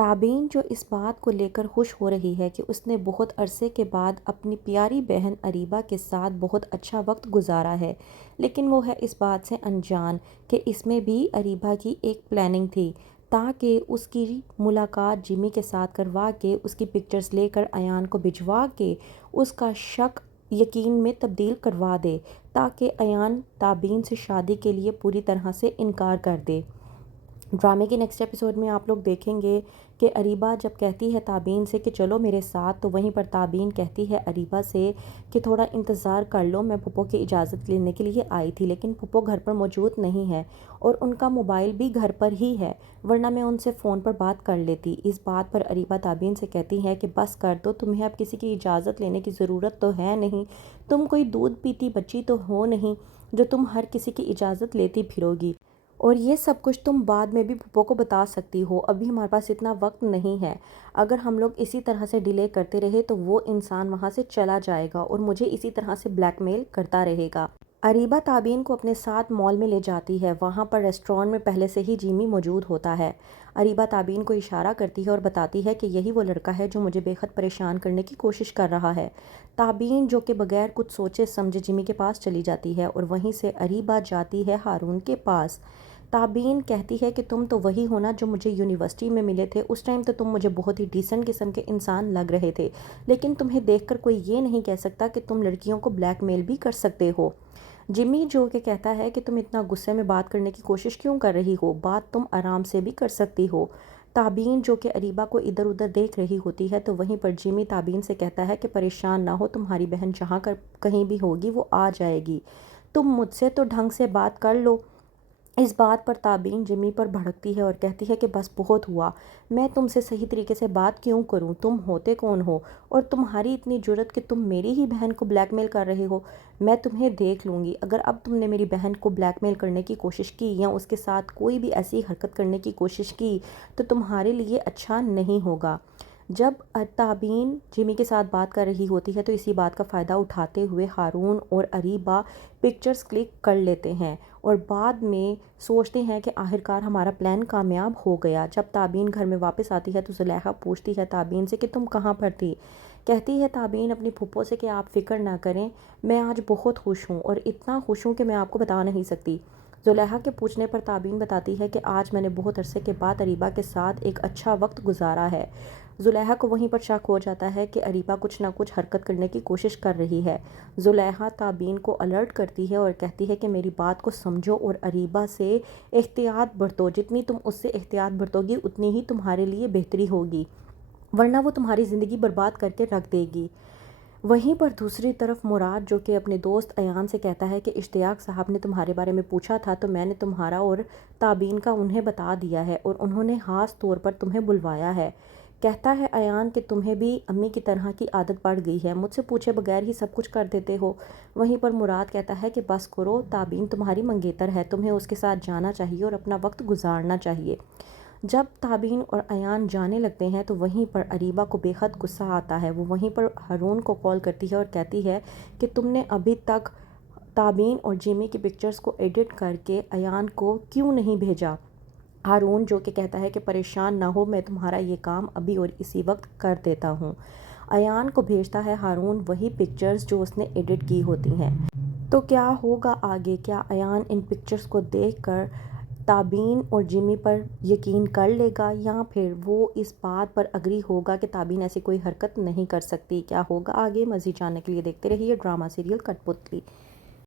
تابین جو اس بات کو لے کر خوش ہو رہی ہے کہ اس نے بہت عرصے کے بعد اپنی پیاری بہن اریبہ کے ساتھ بہت اچھا وقت گزارا ہے، لیکن وہ ہے اس بات سے انجان کہ اس میں بھی اریبہ کی ایک پلاننگ تھی تاکہ اس کی ملاقات جمی کے ساتھ کروا کے اس کی پکچرز لے کر ایان کو بھجوا کے اس کا شک یقین میں تبدیل کروا دے تاکہ ایان تابین سے شادی کے لیے پوری طرح سے انکار کر دے۔ ڈرامے کے نیکسٹ ایپیسوڈ میں آپ لوگ دیکھیں گے کہ اریبہ جب کہتی ہے تابین سے کہ چلو میرے ساتھ، تو وہیں پر تابین کہتی ہے اریبہ سے کہ تھوڑا انتظار کر لو، میں پھپھو کی اجازت لینے کے لیے آئی تھی لیکن پھپھو گھر پر موجود نہیں ہے اور ان کا موبائل بھی گھر پر ہی ہے، ورنہ میں ان سے فون پر بات کر لیتی۔ اس بات پر اریبہ تابین سے کہتی ہے کہ بس کر دو، تمہیں اب کسی کی اجازت لینے کی ضرورت تو ہے نہیں، تم کوئی دودھ پیتی بچی تو ہو نہیں جو تم ہر کسی کی اجازت لیتی پھرو گی، اور یہ سب کچھ تم بعد میں بھی پھپھو کو بتا سکتی ہو، ابھی ہمارے پاس اتنا وقت نہیں ہے، اگر ہم لوگ اسی طرح سے ڈیلے کرتے رہے تو وہ انسان وہاں سے چلا جائے گا اور مجھے اسی طرح سے بلیک میل کرتا رہے گا۔ اریبہ تابین کو اپنے ساتھ مال میں لے جاتی ہے، وہاں پر ریسٹورانٹ میں پہلے سے ہی جیمی موجود ہوتا ہے۔ اریبہ تابین کو اشارہ کرتی ہے اور بتاتی ہے کہ یہی وہ لڑکا ہے جو مجھے بے حد پریشان کرنے کی کوشش کر رہا ہے۔ تابین جو کہ بغیر کچھ سوچے سمجھے جیمی کے پاس چلی جاتی ہے اور وہیں سے اریبہ جاتی ہے ہارون کے پاس۔ تابین کہتی ہے کہ تم تو وہی ہو نا جو مجھے یونیورسٹی میں ملے تھے، اس ٹائم تو تم مجھے بہت ہی ڈیسنٹ قسم کے انسان لگ رہے تھے، لیکن تمہیں دیکھ کر کوئی یہ نہیں کہہ سکتا کہ تم لڑکیوں کو بلیک میل بھی کر سکتے ہو۔ جمی جو کہ کہتا ہے کہ تم اتنا غصے میں بات کرنے کی کوشش کیوں کر رہی ہو، بات تم آرام سے بھی کر سکتی ہو۔ تابین جو کہ اریبہ کو ادھر ادھر دیکھ رہی ہوتی ہے تو وہیں پر جمی تابین سے کہتا ہے کہ پریشان نہ ہو، تمہاری بہن جہاں کہیں بھی ہوگی وہ آ جائے گی، تم مجھ سے تو ڈھنگ سے بات کر لو۔ اس بات پر تابین جمی پر بھڑکتی ہے اور کہتی ہے کہ بس بہت ہوا، میں تم سے صحیح طریقے سے بات کیوں کروں، تم ہوتے کون ہو اور تمہاری اتنی جرأت کہ تم میری ہی بہن کو بلیک میل کر رہے ہو، میں تمہیں دیکھ لوں گی، اگر اب تم نے میری بہن کو بلیک میل کرنے کی کوشش کی یا اس کے ساتھ کوئی بھی ایسی حرکت کرنے کی کوشش کی تو تمہارے لیے اچھا نہیں ہوگا۔ جب تابین جمی کے ساتھ بات کر رہی ہوتی ہے تو اسی بات کا فائدہ اٹھاتے ہوئے ہارون اور اریبہ پکچرز کلک کر لیتے ہیں اور بعد میں سوچتے ہیں کہ آخرکار ہمارا پلان کامیاب ہو گیا۔ جب تابین گھر میں واپس آتی ہے تو زلیخا پوچھتی ہے تابین سے کہ تم کہاں پر تھی؟ کہتی ہے تابین اپنی پھپھو سے کہ آپ فکر نہ کریں، میں آج بہت خوش ہوں اور اتنا خوش ہوں کہ میں آپ کو بتا نہیں سکتی۔ زلیخا کے پوچھنے پر تابین بتاتی ہے کہ آج میں نے بہت عرصے کے بعد اریبہ کے ساتھ ایک اچھا وقت گزارا ہے۔ زلیخا کو وہیں پر شک ہو جاتا ہے کہ اریبہ کچھ نہ کچھ حرکت کرنے کی کوشش کر رہی ہے۔ زلیخا تابین کو الرٹ کرتی ہے اور کہتی ہے کہ میری بات کو سمجھو اور اریبہ سے احتیاط برتو، جتنی تم اس سے احتیاط برتو گی اتنی ہی تمہارے لیے بہتری ہوگی، ورنہ وہ تمہاری زندگی برباد کر کے رکھ دے گی۔ وہیں پر دوسری طرف مراد جو کہ اپنے دوست ایان سے کہتا ہے کہ اشتیاق صاحب نے تمہارے بارے میں پوچھا تھا تو میں نے تمہارا اور تابین کا انہیں بتا دیا ہے اور انہوں نے خاص طور پر تمہیں بلوایا ہے۔ کہتا ہے ایان کہ تمہیں بھی امی کی طرح کی عادت پڑ گئی ہے، مجھ سے پوچھے بغیر ہی سب کچھ کر دیتے ہو۔ وہیں پر مراد کہتا ہے کہ بس کرو، تابین تمہاری منگیتر ہے، تمہیں اس کے ساتھ جانا چاہیے اور اپنا وقت گزارنا چاہیے۔ جب تابین اور ایان جانے لگتے ہیں تو وہیں پر اریبہ کو بے حد غصہ آتا ہے، وہ وہیں پر ہارون کو کال کرتی ہے اور کہتی ہے کہ تم نے ابھی تک تابین اور جیمی کی پکچرز کو ایڈٹ کر کے ایان کو کیوں نہیں بھیجا؟ ہارون جو کہ کہتا ہے کہ پریشان نہ ہو، میں تمہارا یہ کام ابھی اور اسی وقت کر دیتا ہوں۔ ایان کو بھیجتا ہے ہارون وہی پکچرز جو اس نے ایڈٹ کی ہوتی ہیں۔ تو کیا ہوگا آگے؟ کیا ایان ان پکچرز کو دیکھ کر تابین اور جمی پر یقین کر لے گا یا پھر وہ اس بات پر اگری ہوگا کہ تابین ایسی کوئی حرکت نہیں کر سکتی؟ کیا ہوگا آگے؟ مزید جاننے کے لیے دیکھتے رہیے ڈرامہ سیریل کٹھ پتلی۔